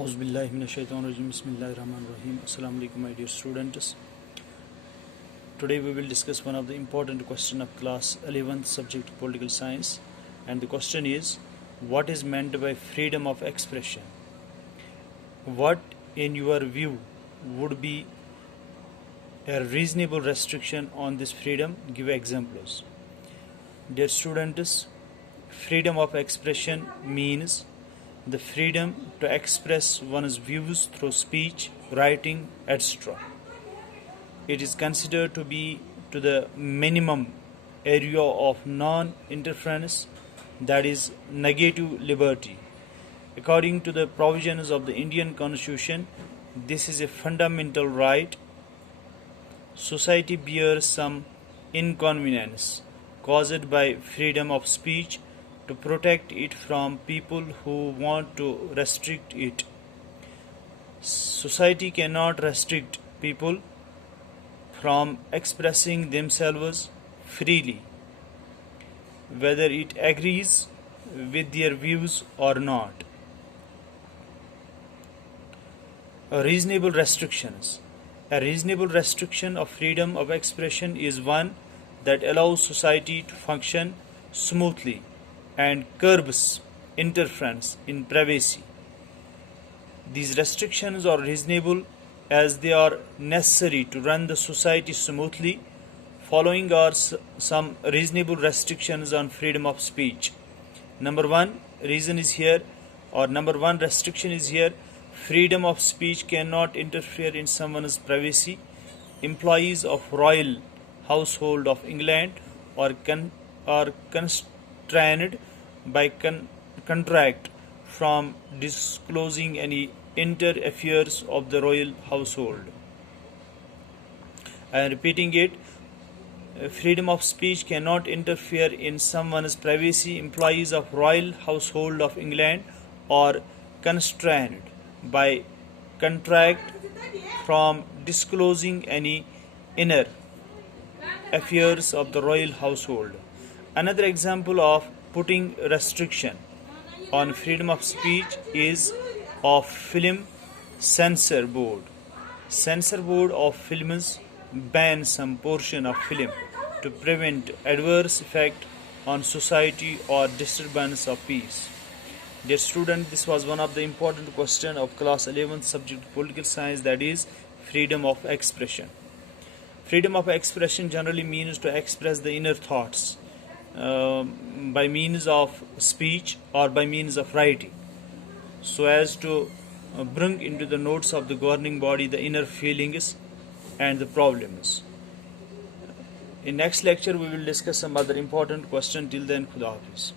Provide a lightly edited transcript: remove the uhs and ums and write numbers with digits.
Auzubillahiminash-shaytanir-rajim. Bismillahir-rahmanir-rahim. Assalamu alaikum, my dear students. Today we will discuss one of the important question of class 11th subject political science, and the question is, what is meant by freedom of expression? What in your view would be a reasonable restriction on this freedom? Give examples. Dear students, freedom of expression means the freedom to express one's views through speech, writing, etc. It is considered to be to the minimum area of non-interference, that is negative liberty. According to the provisions of the Indian Constitution, this is a fundamental right. Society bears some inconvenience caused by freedom of speech to protect it from people who want to restrict it. Society cannot restrict people from expressing themselves freely, whether it agrees with their views or not. Reasonable restrictions. A reasonable restriction of freedom of expression is one that allows society to function smoothly and curbs interference in privacy. These restrictions are reasonable as they are necessary to run the society smoothly. Following are some reasonable restrictions on freedom of speech. Number one restriction is here: freedom of speech cannot interfere in someone's privacy. Employees of royal household of England are constrained by contract from disclosing any inner affairs of the royal household. I am repeating it. Freedom of speech cannot interfere in someone's privacy. Employees of royal household of England are constrained by contract from disclosing any inner affairs of the royal household. Another example of putting restriction on freedom of speech is of film censor board. Censor board of films ban some portion of film to prevent adverse effect on society or disturbance of peace. Dear student, this was one of the important question of class 11th subject political science, that is freedom of expression. Freedom of expression generally means to express the inner thoughts by means of speech or by means of writing, so as to bring into the notes of the governing body the inner feelings and the problems. In next lecture we will discuss some other important question. Till then, Khuda Hafiz.